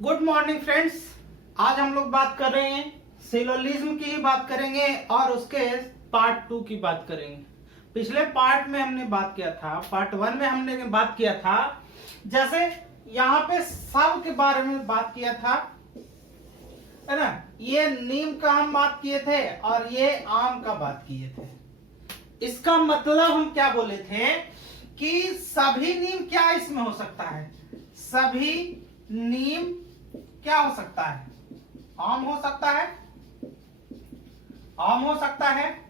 Good morning friends. आज हम लोग बात कर रहे हैं सिलोजिज्म की ही बात करेंगे और उसके पार्ट 2 की बात करेंगे। पिछले पार्ट में हमने बात किया था, पार्ट 1 में हमने बात किया था, जैसे यहाँ पे सब के बारे में बात किया था, है ना। ये नीम का हम बात किए थे और ये आम का बात किए थे। इसका मतलब हम क्या बोले थे कि सभी नीम क्या इसमें हो सकता है, सभी नीम क्या हो सकता है, आम हो सकता है, आम हो सकता है।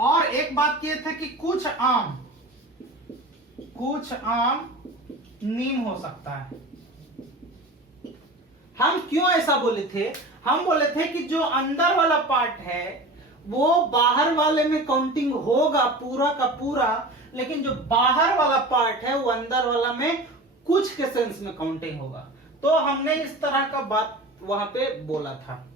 और एक बात किए थे कि कुछ आम नीम हो सकता है। हम क्यों ऐसा बोले थे? हम बोले थे कि जो अंदर वाला पार्ट है वो बाहर वाले में काउंटिंग होगा पूरा का पूरा, लेकिन जो बाहर वाला पार्ट है वो अंदर वाला में कुछ के सेंस में काउंटिंग होगा। तो हमने इस तरह का बात वहां पे बोला था,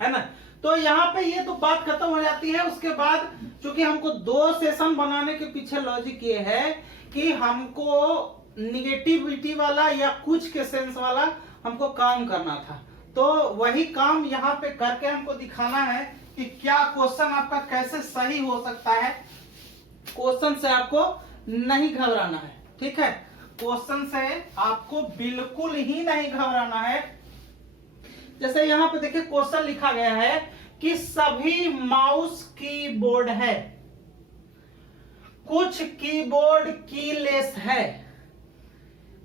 है ना। तो यहाँ पे ये तो बात खत्म हो जाती है। उसके बाद चूंकि हमको 2 सेशन बनाने के पीछे लॉजिक ये है कि हमको निगेटिविटी वाला या कुछ के सेंस वाला हमको काम करना था, तो वही काम यहाँ पे करके हमको दिखाना है कि क्या क्वेश्चन आपका कैसे सही हो सकता है। क्वेश्चन से आपको नहीं घबराना है, ठीक है। क्वेश्चन से आपको बिल्कुल ही नहीं घबराना है। जैसे यहाँ पे देखिए क्वेश्चन लिखा गया है कि सभी माउस कीबोर्ड है, कुछ कीबोर्ड कीलेस है।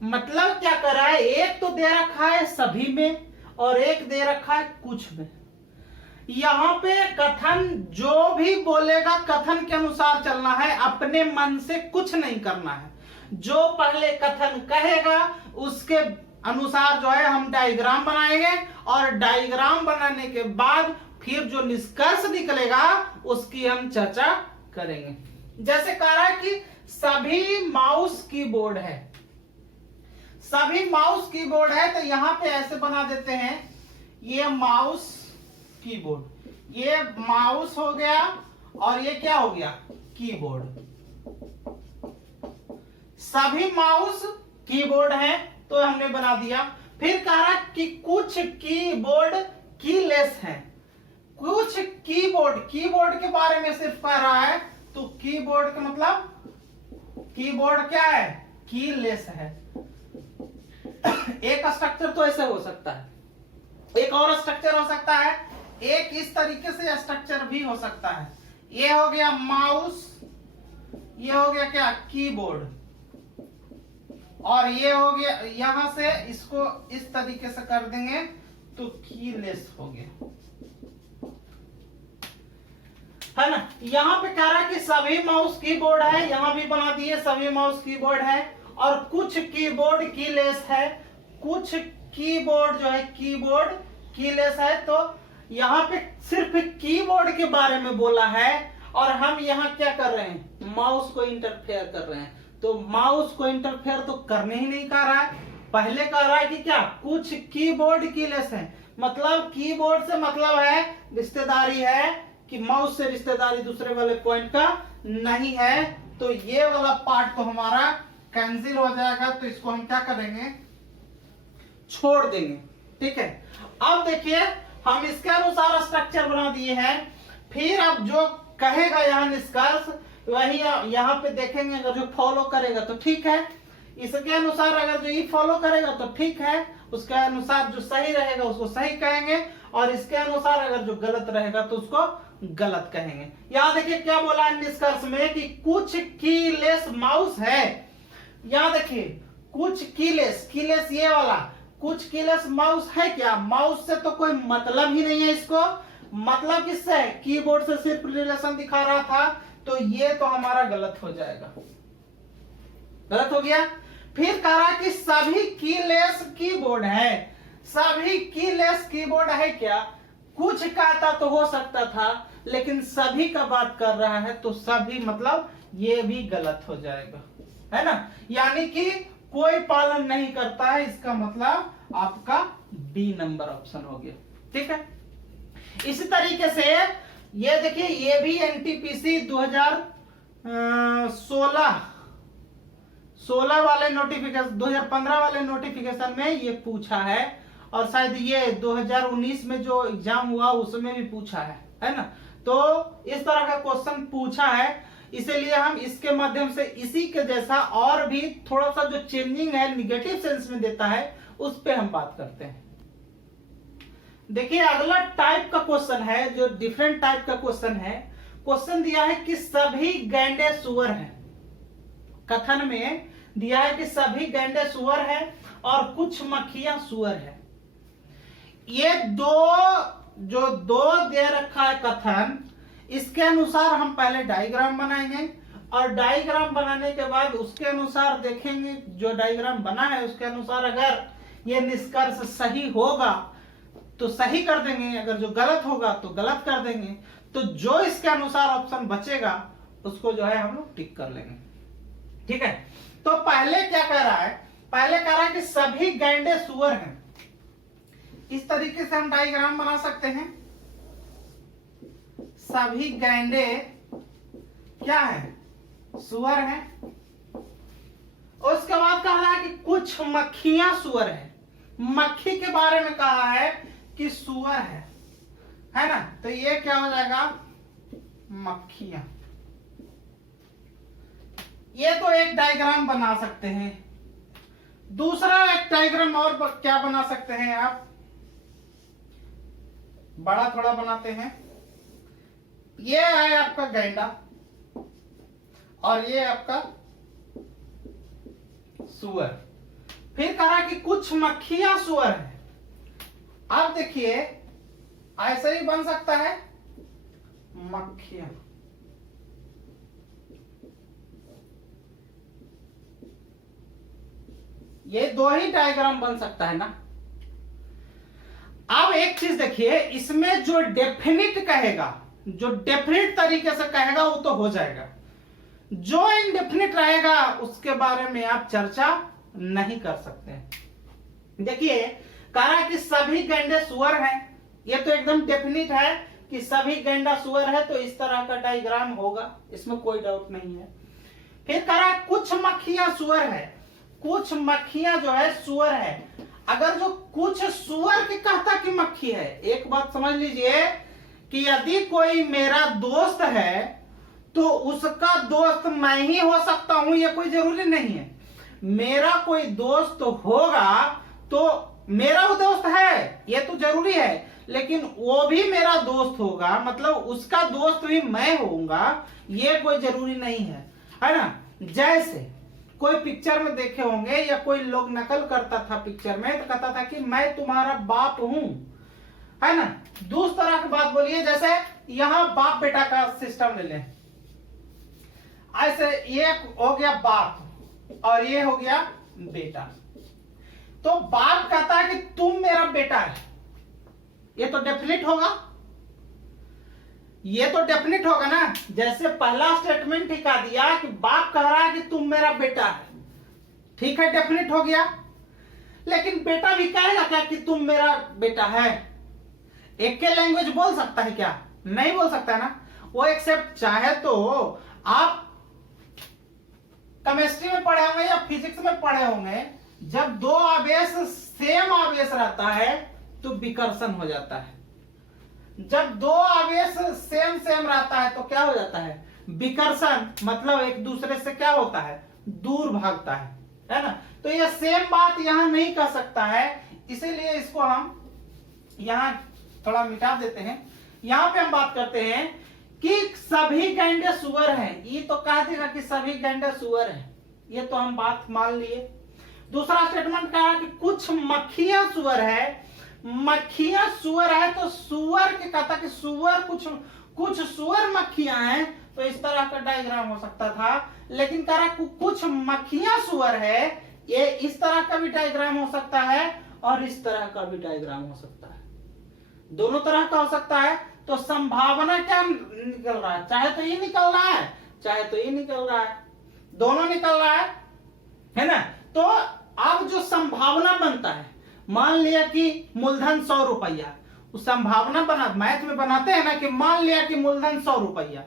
मतलब क्या कर रहा है, एक तो दे रखा है सभी में और एक दे रखा है कुछ में। यहां पे कथन जो भी बोलेगा कथन के अनुसार चलना है, अपने मन से कुछ नहीं करना है। जो पहले कथन कहेगा उसके अनुसार जो है हम डायग्राम बनाएंगे और डायग्राम बनाने के बाद फिर जो निष्कर्ष निकलेगा उसकी हम चर्चा करेंगे। जैसे कह रहा है कि सभी माउस कीबोर्ड है, सभी माउस कीबोर्ड है, तो यहां पे ऐसे बना देते हैं, ये माउस कीबोर्ड, ये माउस हो गया और ये क्या हो गया, कीबोर्ड। सभी माउस कीबोर्ड है तो हमने बना दिया। फिर कह रहा कि कुछ कीबोर्ड कीलेस है। कुछ कीबोर्ड, कीबोर्ड के बारे में सिर्फ कह रहा है, तो कीबोर्ड का मतलब कीबोर्ड क्या है, कीलेस है। एक स्ट्रक्चर तो ऐसे हो सकता है, एक और स्ट्रक्चर हो सकता है, एक इस तरीके से स्ट्रक्चर भी हो सकता है। ये हो गया माउस, ये हो गया क्या, कीबोर्ड, और ये हो गया, यहां से इसको इस तरीके से कर देंगे तो कीलेस हो गया, है ना। यहां पे कह रहा है कि सभी माउस कीबोर्ड है, यहां भी बना दिए सभी माउस कीबोर्ड है, और कुछ कीबोर्ड कीलेस है। कुछ कीबोर्ड जो है कीबोर्ड कीलेस है, तो यहाँ पे सिर्फ कीबोर्ड के बारे में बोला है और हम यहाँ क्या कर रहे हैं, माउस को इंटरफेयर कर रहे हैं। तो माउस को इंटरफेयर तो करने ही नहीं कह रहा है, पहले कह रहा है कि क्या, कुछ कीबोर्ड कीलेस है। मतलब कीबोर्ड से मतलब है रिश्तेदारी है, कि माउस से रिश्तेदारी दूसरे वाले पॉइंट का नहीं है। तो ये वाला पार्ट तो हमारा कैंसिल हो जाएगा, तो इसको हम क्या करेंगे, छोड़ देंगे, ठीक है। अब देखिए हम इसके अनुसार स्ट्रक्चर बना दिए हैं। फिर अब जो कहेगा यहाँ निष्कर्ष वही यहाँ पे देखेंगे, अगर जो फॉलो करेगा तो ठीक है, इसके अनुसार अगर जो ये फॉलो करेगा तो ठीक है, उसके अनुसार जो सही रहेगा उसको सही कहेंगे, और इसके अनुसार अगर जो गलत रहेगा तो उसको गलत कहेंगे। यहाँ देखिए क्या बोला है निष्कर्ष में कि कुछ कीलेस माउस है। यहाँ देखिए कुछ कीलेस, कीलेस ये वाला, कुछ कीलेस माउस है क्या, माउस से तो कोई मतलब ही नहीं है इसको, मतलब किससे है, कीबोर्ड से सिर्फ रिलेशन दिखा रहा था, तो ये तो हमारा गलत हो जाएगा, गलत हो गया। फिर कह रहा कि सभी कीलेस कीबोर्ड है, सभी कीलेस कीबोर्ड है क्या, कुछ कहता तो हो सकता था, लेकिन सभी का बात कर रहा है, तो सभी मतलब ये भी गलत हो जाएगा, है ना। यानी कि कोई पालन नहीं करता है, इसका मतलब आपका बी नंबर ऑप्शन हो गया, ठीक है। इसी तरीके से ये देखिए, ये भी एनटीपीसी 2016 वाले नोटिफिकेशन, 2015 वाले नोटिफिकेशन में ये पूछा है, और शायद ये 2019 में जो एग्जाम हुआ उसमें भी पूछा है ना। तो इस तरह का क्वेश्चन पूछा है, इसीलिए हम इसके माध्यम से इसी के जैसा और भी थोड़ा सा जो चेंजिंग है निगेटिव सेंस में देता है उस पे हम बात करते हैं। देखिए अगला टाइप का क्वेश्चन है जो डिफरेंट टाइप का क्वेश्चन है। क्वेश्चन दिया है कि सभी गैंडे सुअर हैं। कथन में दिया है कि सभी गैंडे सुअर हैं और कुछ मक्खियां सुअर है। ये दो दे रखा है कथन, इसके अनुसार हम पहले डायग्राम बनाएंगे और डायग्राम बनाने के बाद उसके अनुसार देखेंगे, जो डायग्राम बना है उसके अनुसार अगर ये निष्कर्ष सही होगा तो सही कर देंगे, अगर जो गलत होगा तो गलत कर देंगे। तो जो इसके अनुसार ऑप्शन बचेगा उसको जो है हम लोग टिक कर लेंगे। ठीक है, तो पहले क्या कह रहा है, पहले कह रहा है कि सभी गैंडे सुअर हैं। इस तरीके से हम डायग्राम बना सकते हैं, सभी गैंडे क्या है, सुअर हैं। उसके बाद कह रहा है कि कुछ मक्खियां सुअर है। मक्खी के बारे में कहा है कि सुअर है ना, तो ये क्या हो जाएगा, मक्खियां। ये तो एक डायग्राम बना सकते हैं। दूसरा एक डायग्राम और क्या बना सकते हैं आप, बड़ा थोड़ा बनाते हैं। ये है आपका गैंडा और ये आपका सुअर। फिर कहा कि कुछ मक्खियां सुअर है। अब देखिए ऐसे ही बन सकता है, मक्खियां। ये दो ही डायग्राम बन सकता है ना। अब एक चीज देखिए, इसमें जो डेफिनिट कहेगा, जो डेफिनिट तरीके से कहेगा वो तो हो जाएगा, जो इनडेफिनिट रहेगा उसके बारे में आप चर्चा नहीं कर सकते। देखिए कहा कि सभी गैंडे सुअर हैं, ये तो एकदम डेफिनिट है कि सभी गैंडा सुअर है, तो इस तरह का डायग्राम होगा, इसमें कोई डाउट नहीं है। फिर कहा कुछ मक्खियां सुअर है, कुछ मक्खियां जो है सुअर है। अगर जो कुछ सुअर की कहता कि मक्खी है, एक बात समझ लीजिए कि यदि कोई मेरा दोस्त है तो उसका दोस्त मैं ही हो सकता हूं, ये कोई जरूरी नहीं है। मेरा कोई दोस्त होगा तो मेरा वो दोस्त है, ये तो जरूरी है, लेकिन वो भी मेरा दोस्त होगा, मतलब उसका दोस्त भी मैं होऊंगा, ये कोई जरूरी नहीं है ना। जैसे कोई पिक्चर में देखे होंगे या कोई लोग नकल करता था पिक्चर में, तो कहता था कि मैं तुम्हारा बाप हूं, है ना। दूसरी तरह की बात बोलिए, जैसे यहां बाप बेटा का सिस्टम ले लें, ऐसे ये हो गया बाप और ये हो गया बेटा। तो बाप कहता है कि तुम मेरा बेटा है, ये तो डेफिनेट होगा, ये तो डेफिनेट होगा ना। जैसे पहला स्टेटमेंट ही कह दिया कि बाप कह रहा है कि तुम मेरा बेटा है, ठीक है, डेफिनेट हो गया। लेकिन बेटा भी कहेगा क्या कि तुम मेरा बेटा है? एक के लैंग्वेज बोल सकता है क्या? नहीं बोल सकता ना। वो एक्सेप्ट चाहे तो आप केमिस्ट्री में पढ़े होंगे या फिजिक्स में पढ़े होंगे, जब दो आवेश सेम आवेश रहता है तो विकर्षण हो जाता है। जब दो आवेश सेम रहता है तो क्या हो जाता है? विकर्षण, मतलब एक दूसरे से क्या होता है? दूर भागता है ना। तो ये सेम बात यहां नहीं कह सकता है, इसीलिए इसको हम यहां थोड़ा मिटा देते हैं। यहां पे हम बात करते हैं कि सभी गैंडे सुअर हैं। ये तो कह देगा कि सभी गैंडे सुअर हैं, ये तो हम बात मान लिए। दूसरा स्टेटमेंट कहा कि कुछ मक्खियां सुअर है। मक्खियां सुअर है तो सुअर के कहता कि सुअर कुछ सुअर मक्खियां हैं, तो इस तरह का डायग्राम हो सकता था। लेकिन कह रहा कुछ मक्खियां सुअर है, ये इस तरह का भी डायग्राम हो सकता है और इस तरह का भी डायग्राम हो सकता है, दोनों तरह का हो सकता है। तो संभावना क्या निकल रहा है? चाहे तो ये निकल रहा है, चाहे तो ये निकल रहा है, दोनों निकल रहा है ना। तो अब जो संभावना बनता है, मान लिया कि मूलधन 100 रुपया, उस संभावना बना मैथ में बनाते हैं ना कि मान लिया कि मूलधन 100 रुपया,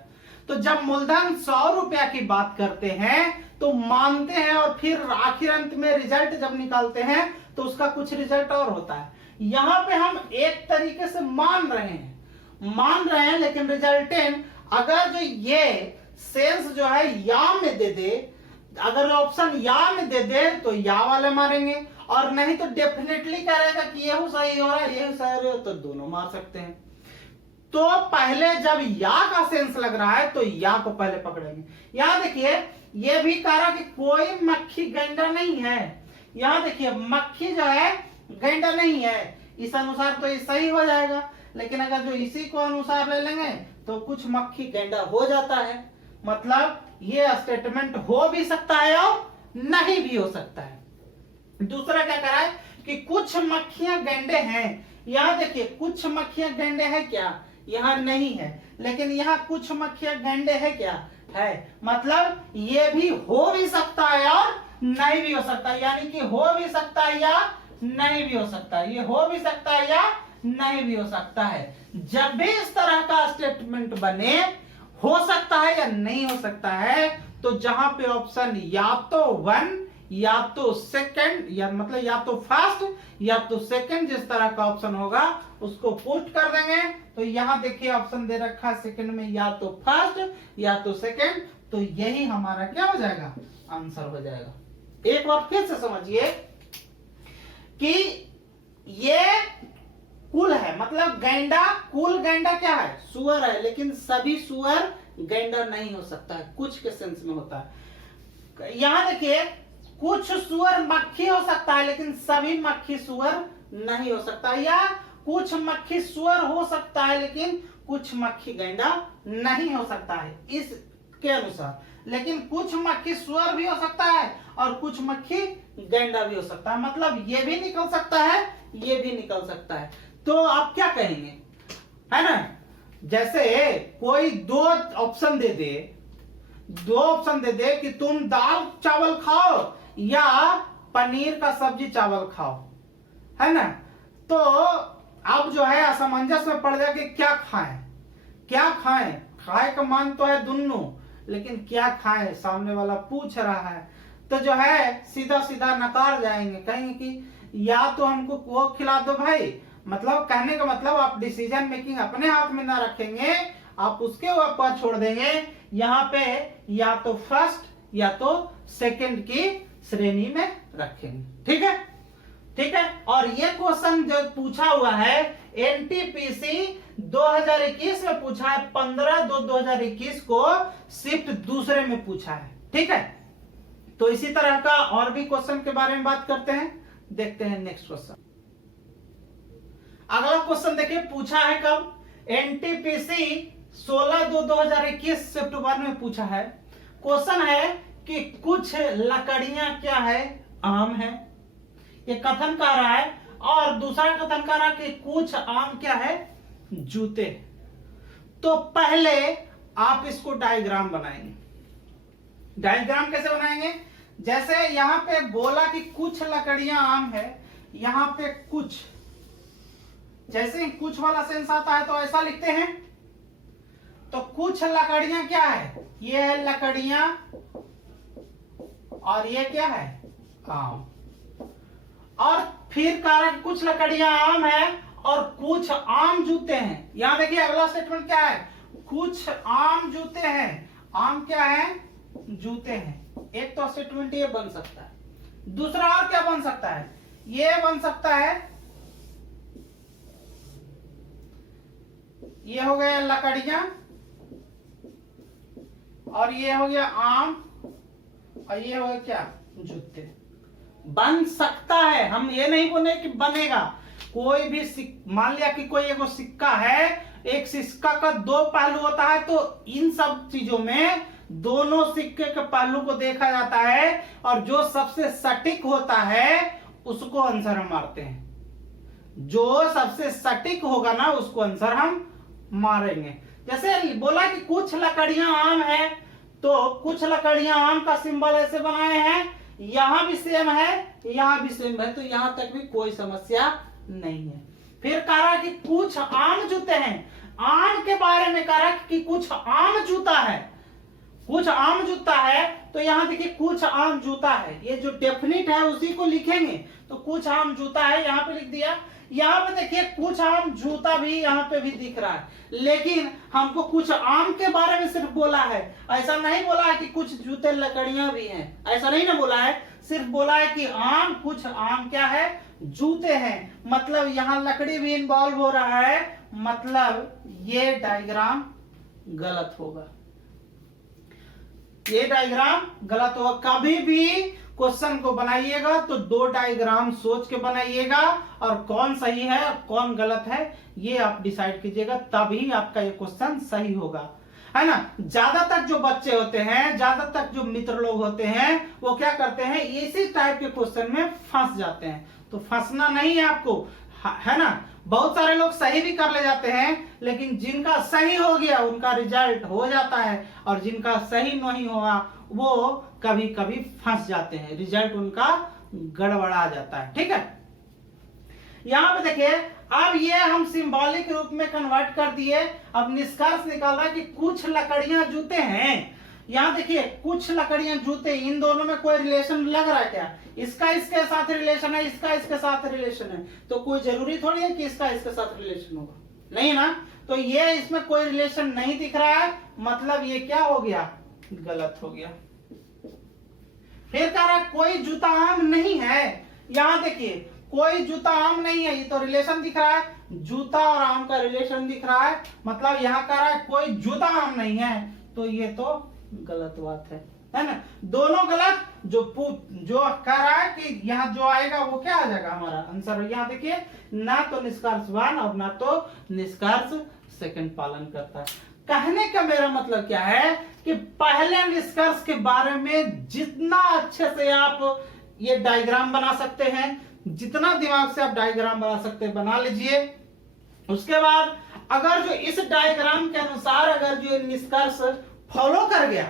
तो जब मूलधन 100 रुपया की बात करते हैं तो मानते हैं और फिर आखिर अंत में रिजल्ट जब निकालते हैं तो उसका कुछ रिजल्ट और होता है। यहाँ पे हम एक तरीके से मान रहे हैं, लेकिन रिजल्टेंट अगर जो ये सेंस जो है या में दे दे, अगर ऑप्शन या में दे दे तो या वाले मारेंगे, और नहीं तो डेफिनेटली करेगा कि ये सही हो रहा है, ये सही हो रहा है, तो दोनों मार सकते हैं। तो पहले जब या का सेंस लग रहा है तो या को पहले पकड़ेंगे। यहां देखिए ये भी कह रहा कि कोई मक्खी गैंडा नहीं है। यहां देखिए मक्खी जो है गैंडा नहीं है, इस अनुसार तो ये सही हो जाएगा। लेकिन अगर जो इसी को अनुसार ले लेंगे तो कुछ मक्खी गैंडा हो जाता है, मतलब ये स्टेटमेंट हो भी सकता है और नहीं भी हो सकता है। दूसरा क्या करा है कि कुछ मक्खियां गैंडे हैं। यहां देखिए कुछ मक्खियां गैंडे हैं क्या, यहाँ नहीं है, लेकिन यहाँ कुछ मक्खियां गैंडे है क्या, है, मतलब ये भी हो भी सकता है और नहीं भी हो सकता है, यानी कि हो भी सकता है या नहीं भी हो सकता है, ये हो भी सकता है या नहीं भी हो सकता है। जब भी इस तरह का स्टेटमेंट बने, हो सकता है या नहीं हो सकता है, तो जहां पे ऑप्शन या तो 1 या तो सेकंड, या मतलब या तो फर्स्ट या तो सेकंड, जिस तरह का ऑप्शन होगा उसको पुट कर देंगे। तो यहां देखिए ऑप्शन दे रखा है सेकंड में या तो फर्स्ट या तो सेकंड, तो यही हमारा क्या हो जाएगा, आंसर हो जाएगा। एक बार फिर से समझिए कि ये कुल है, मतलब गैंडा, कुल गैंडा क्या है, सुअर है, लेकिन सभी सुअर गैंडा नहीं हो सकता है, कुछ के सेंस में होता है। यहां देखिए कुछ सुअर मक्खी हो सकता है, लेकिन सभी मक्खी सुअर नहीं हो सकता, या कुछ मक्खी सुअर हो सकता है लेकिन कुछ मक्खी गैंडा नहीं हो सकता है इसके अनुसार। लेकिन कुछ मक्खी सुअर भी हो सकता है और कुछ मक्खी गैंडा भी हो सकता है, मतलब ये भी निकल सकता है, ये भी निकल सकता है। तो आप क्या कहेंगे, है ना, जैसे कोई दो ऑप्शन दे दे कि तुम दाल चावल खाओ या पनीर का सब्जी चावल खाओ, है ना, तो अब जो है असमंजस में पड़ जाए कि क्या खाएं, खाए का मान तो है दोनों, लेकिन क्या खाएं सामने वाला पूछ रहा है, तो जो है सीधा सीधा नकार जाएंगे, कहेंगे कि या तो हमको वो खिला दो भाई, मतलब कहने का मतलब आप डिसीजन मेकिंग अपने हाथ में ना रखेंगे, आप उसके ऊपर छोड़ देंगे, यहाँ पे या तो फर्स्ट या तो सेकंड की श्रेणी में रखेंगे। ठीक है। और ये क्वेश्चन जो पूछा हुआ है एनटीपीसी 2021 में पूछा है, 15/2/2021 को शिफ्ट दूसरे में पूछा है। ठीक है, तो इसी तरह का और भी क्वेश्चन के बारे में बात करते हैं, देखते हैं नेक्स्ट क्वेश्चन। अगला क्वेश्चन देखिए पूछा है कब, एनटीपीसी 16/2/2021 शिफ्ट 1 में पूछा है। क्वेश्चन है कि कुछ लकड़ियां क्या है, आम है, ये कथन कर रहा है, और दूसरा कथन कर रहा है कि कुछ आम क्या है, जूते। तो पहले आप इसको डायग्राम बनाएंगे। डायग्राम कैसे बनाएंगे, जैसे यहां पे बोला कि कुछ लकड़ियां आम है, यहां पे कुछ, जैसे ही कुछ वाला सेंस आता है तो ऐसा लिखते हैं, तो कुछ लकड़ियां क्या है, ये है लकड़ियां, और ये क्या है, आम। और फिर कारण कुछ लकड़ियां आम है और कुछ आम जूते हैं। यहां देखिए अगला स्टेटमेंट क्या है, कुछ आम जूते हैं, आम क्या है, जूते हैं। एक तो स्टेटमेंट ये बन सकता है, दूसरा और क्या बन सकता है, ये बन सकता है, ये हो गया लकड़ियां, और ये हो गया आम, और ये हो गया क्या, जूते। बन सकता है, हम ये नहीं बोले कि बनेगा। कोई भी मान लिया कि कोई एगो सिक्का है, एक सिक्का का दो पहलू होता है, तो इन सब चीजों में दोनों सिक्के के पहलू को देखा जाता है, और जो सबसे सटीक होता है उसको आंसर हम मारते हैं। जो सबसे सटीक होगा ना उसको आंसर हम मारेंगे। जैसे बोला कि कुछ लकड़ियां आम है, तो कुछ लकड़ियां आम का सिंबल ऐसे बनाए हैं, यहां भी सेम है, यहां भी सेम है, तो यहां तक भी कोई समस्या नहीं है। फिर कहा कि कुछ आम जूते हैं, आम के बारे में कहा कि कुछ आम जूता है, कुछ आम जूता है, तो यहां देखिए कुछ आम जूता है, ये जो डेफिनिट है उसी को लिखेंगे, तो कुछ आम जूता है यहां पे लिख दिया। यहाँ पे देखिए कुछ आम जूता भी यहाँ पे भी दिख रहा है, लेकिन हमको कुछ आम के बारे में सिर्फ बोला है, ऐसा नहीं बोला है कि कुछ जूते लकड़ियां भी हैं, ऐसा नहीं ना बोला है, सिर्फ बोला है कि आम, कुछ आम क्या है, जूते हैं। मतलब यहाँ लकड़ी भी इन्वॉल्व हो रहा है, मतलब ये डायग्राम गलत होगा, ये डायग्राम गलत होगा। कभी भी क्वेश्चन को बनाइएगा तो 2 डायग्राम सोच के बनाइएगा, और कौन सही है और कौन गलत है ये आप डिसाइड कीजिएगा, तभी आपका ये क्वेश्चन सही होगा, है ना। ज्यादातर जो बच्चे होते हैं, ज्यादातर जो मित्र लोग होते हैं, वो क्या करते हैं, इसी टाइप के क्वेश्चन में फंस जाते हैं। तो फंसना नहीं है आपको, है ना। बहुत सारे लोग सही भी कर ले जाते हैं, लेकिन जिनका सही हो गया उनका रिजल्ट हो जाता है, और जिनका सही नहीं हुआ वो कभी कभी फंस जाते हैं, रिजल्ट उनका गड़बड़ा जाता है। ठीक है, यहां पे देखिए, अब ये हम सिंबॉलिक रूप में कन्वर्ट कर दिए। अब निष्कर्ष निकाल रहा है कि कुछ लकड़ियां जूते हैं। यहाँ देखिए, कुछ लकड़ियां जूते, इन दोनों में कोई रिलेशन लग रहा है क्या? इसका इसके साथ रिलेशन है, इसका इसके साथ रिलेशन है, तो कोई जरूरी थोड़ी है कि इसका इसके साथ रिलेशन होगा, नहीं ना। तो ये इसमें कोई रिलेशन नहीं दिख रहा है, मतलब ये क्या हो गया, गलत हो गया। फिर कह रहा है कोई जूता आम नहीं है। यहाँ देखिए, कोई जूता आम नहीं है, ये तो रिलेशन दिख रहा है, जूता और आम का रिलेशन दिख रहा है, मतलब यहाँ कह रहा है कोई जूता आम नहीं है, तो ये तो गलत बात है ना। दोनों गलत। जो कह रहा है कि यहाँ जो आएगा वो क्या आ जाएगा हमारा आंसर। यहाँ देखिए, ना तो निष्कर्ष 1 और ना तो निष्कर्ष 2 पालन करता है। कहने का मेरा मतलब क्या है कि पहले निष्कर्ष के बारे में जितना अच्छे से आप ये डायग्राम बना सकते हैं, जितना दिमाग से आप डायग्राम बना सकते हैं बना लीजिए। उसके बाद अगर जो इस डायग्राम के अनुसार अगर जो निष्कर्ष फॉलो कर गया,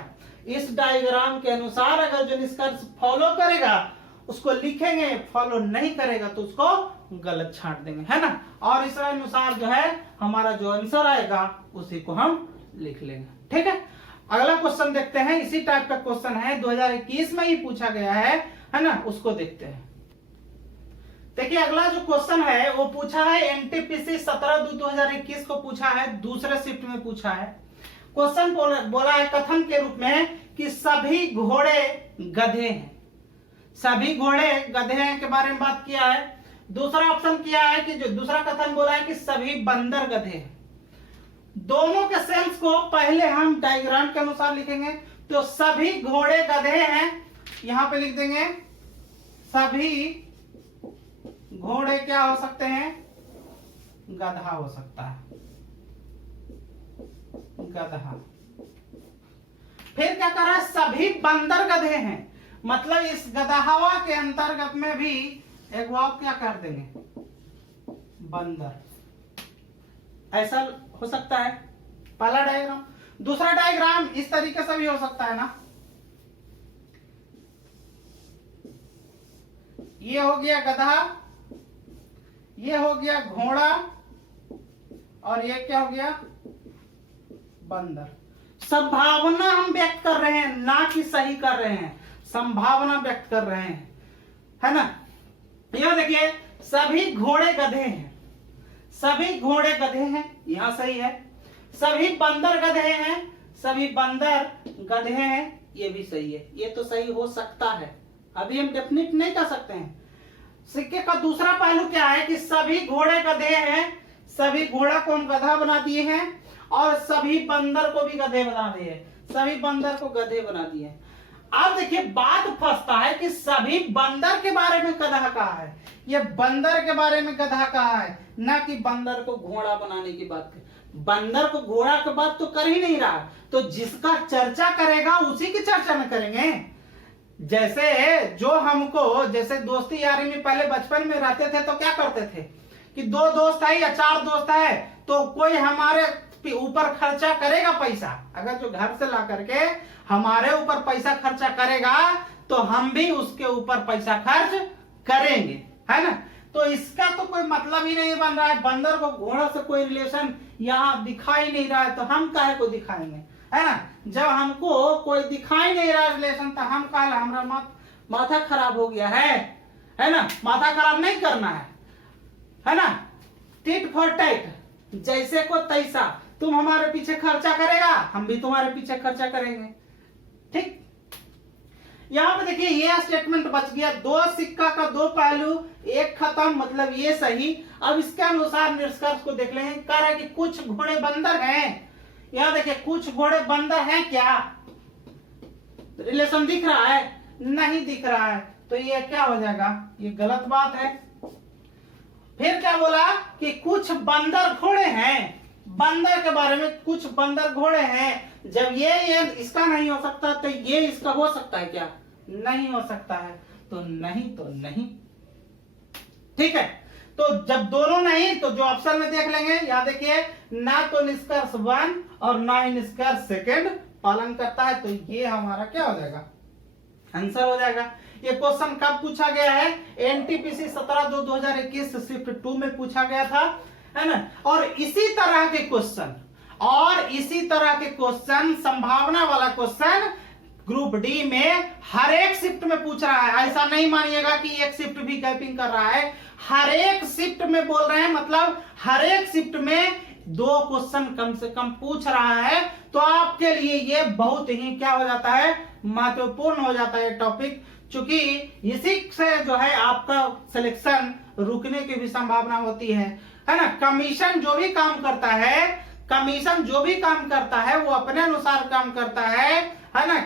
इस डायग्राम के अनुसार अगर जो निष्कर्ष फॉलो करेगा उसको लिखेंगे, फॉलो नहीं करेगा तो उसको गलत छांट देंगे, है ना। और इस अनुसार जो है हमारा जो आंसर आएगा उसी को हम लिख लेंगे। ठीक है, अगला क्वेश्चन देखते हैं। इसी टाइप का क्वेश्चन है, 2021 में ही पूछा गया है ना, उसको देखते हैं। देखिए, अगला जो क्वेश्चन है वो पूछा है एनटीपीसी 17/2/2021 को पूछा है, दूसरे शिफ्ट में पूछा है। क्वेश्चन बोला है कथन के रूप में कि सभी घोड़े गधे हैं। सभी घोड़े गधे हैं के बारे में बात किया है। दूसरा ऑप्शन किया है कि जो दूसरा कथन बोला है कि सभी बंदर गधे हैं। दोनों के सेंस को पहले हम डायग्राम के अनुसार लिखेंगे। तो सभी घोड़े गधे हैं, यहां पे लिख देंगे सभी घोड़े क्या हो सकते हैं, गधा हो सकता है, गधा। फिर क्या कर रहा है, सभी बंदर गधे हैं, मतलब इस गधावा के अंतर्गत में भी एक वाक क्या कर देंगे, बंदर। ऐसा हो सकता है पहला डायग्राम। दूसरा डायग्राम इस तरीके से भी हो सकता है ना, ये हो गया गधा, ये हो गया घोड़ा, और ये क्या हो गया, बंदर। संभावना हम व्यक्त कर रहे हैं, ना कि सही कर रहे हैं, संभावना व्यक्त कर रहे हैं, है ना। यह देखिए, सभी घोड़े गधे हैं, सभी घोड़े गधे हैं, यहां सही है। सभी बंदर गधे हैं, सभी बंदर गधे हैं, ये भी सही है, ये तो सही हो सकता है, अभी हम डेफिनेट नहीं कर सकते हैं। सिक्के का दूसरा पहलू क्या है कि सभी घोड़े गधे हैं, सभी घोड़ा को हम गधा बना दिए हैं, और सभी बंदर को भी गधे बना दिए, सभी बंदर को गधे बना दिए। अब देखिए, बात फंसता है कि सभी बंदर के बारे में गधा कहा है, ये बंदर के बारे में गधा कहा है, ना कि बंदर को घोड़ा बनाने की बात कर। बंदर को घोड़ा की बात तो कर ही नहीं रहा, तो जिसका चर्चा करेगा उसी की चर्चा में करेंगे। जैसे जो हमको, जैसे दोस्ती यारी में पहले बचपन में रहते थे तो क्या करते थे कि 2 दोस्त है या 4 दोस्त है, तो कोई हमारे ऊपर खर्चा करेगा पैसा, अगर जो घर से ला करके हमारे ऊपर पैसा खर्चा करेगा तो हम भी उसके ऊपर पैसा खर्च करेंगे, है ना। तो इसका तो कोई मतलब ही नहीं बन रहा है, बंदर को घोड़ा से कोई रिलेशन यहाँ दिखाई नहीं रहा है, तो हम काहे को दिखाएंगे, है ना। जब हमको कोई दिखाई नहीं रहा रिलेशन, तो हम कहा हमारा माथा खराब हो गया है ना। माथा खराब नहीं करना है ना, टिट फॉर टैट, जैसे को तैसा, तुम हमारे पीछे खर्चा करेगा, हम भी तुम्हारे पीछे खर्चा करेंगे। ठीक, यहां पे देखिए ये स्टेटमेंट बच गया, दो सिक्का का दो पहलू, एक खत्म, मतलब ये सही। अब इसके अनुसार निष्कर्ष को देख लेंगे। कह रहा है कि कुछ घोड़े बंदर हैं, यहां देखिए कुछ घोड़े बंदर हैं क्या, रिलेशन दिख रहा है, नहीं दिख रहा है, तो ये क्या हो जाएगा, ये गलत बात है। फिर क्या बोला कि कुछ बंदर घोड़े हैं, बंदर के बारे में, कुछ बंदर घोड़े हैं, जब ये इसका नहीं हो सकता तो ये इसका हो सकता है क्या, नहीं हो सकता है, तो नहीं तो नहीं। ठीक है, तो जब दोनों नहीं तो जो ऑप्शन में देख लेंगे, यहां देखिए ना तो निष्कर्ष 1 और ना ही निष्कर्ष 2 पालन करता है, तो ये हमारा क्या हो जाएगा, आंसर हो जाएगा। ये क्वेश्चन कब पूछा गया है, एनटीपीसी 17/2/2021 शिफ्ट 2 में पूछा गया था, है ना। और इसी तरह के क्वेश्चन, और इसी तरह के क्वेश्चन, संभावना वाला क्वेश्चन ग्रुप डी में हर एक शिफ्ट में पूछ रहा है। ऐसा नहीं मानिएगा कि एक शिफ्ट भी गैपिंग कर रहा है, हर एक शिफ्ट में बोल रहे हैं, मतलब हर एक शिफ्ट में 2 क्वेश्चन कम से कम पूछ रहा है। तो आपके लिए ये बहुत ही क्या हो जाता है, महत्वपूर्ण हो जाता है टॉपिक, क्योंकि इसी से जो है आपका सिलेक्शन रुकने की भी संभावना होती है ना। कमीशन जो भी काम करता है, कमीशन जो भी काम करता है वो अपने अनुसार काम करता है ना।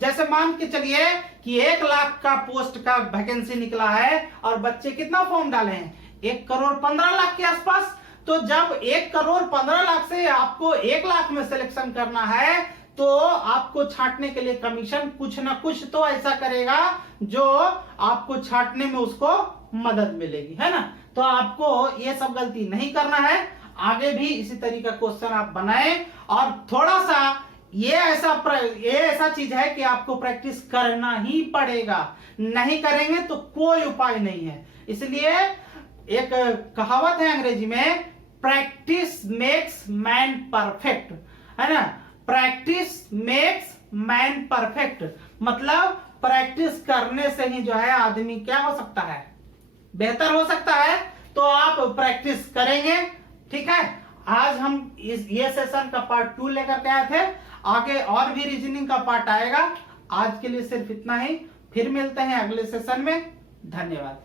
जैसे मान के चलिए कि 1 लाख का पोस्ट का वैकेंसी निकला है और बच्चे कितना फॉर्म डाले हैं, 1,15,00,000 के आसपास। तो जब 1,15,00,000 से आपको 1 लाख में सिलेक्शन करना है, तो आपको छांटने के लिए कमीशन कुछ ना कुछ तो ऐसा करेगा जो आपको छांटने में उसको मदद मिलेगी, है ना। तो आपको ये सब गलती नहीं करना है, आगे भी इसी तरीका क्वेश्चन आप बनाएं। और थोड़ा सा ये ऐसा चीज है कि आपको प्रैक्टिस करना ही पड़ेगा, नहीं करेंगे तो कोई उपाय नहीं है। इसलिए एक कहावत है अंग्रेजी में, प्रैक्टिस मेक्स मैन परफेक्ट, है ना। प्रैक्टिस मेक्स मैन परफेक्ट, मतलब प्रैक्टिस करने से ही जो है आदमी क्या हो सकता है, बेहतर हो सकता है। तो आप प्रैक्टिस करेंगे, ठीक है। आज हम ये सेशन का पार्ट 2 लेकर के आए थे, आगे और भी रीजनिंग का पार्ट आएगा। आज के लिए सिर्फ इतना ही, फिर मिलते हैं अगले सेशन में। धन्यवाद।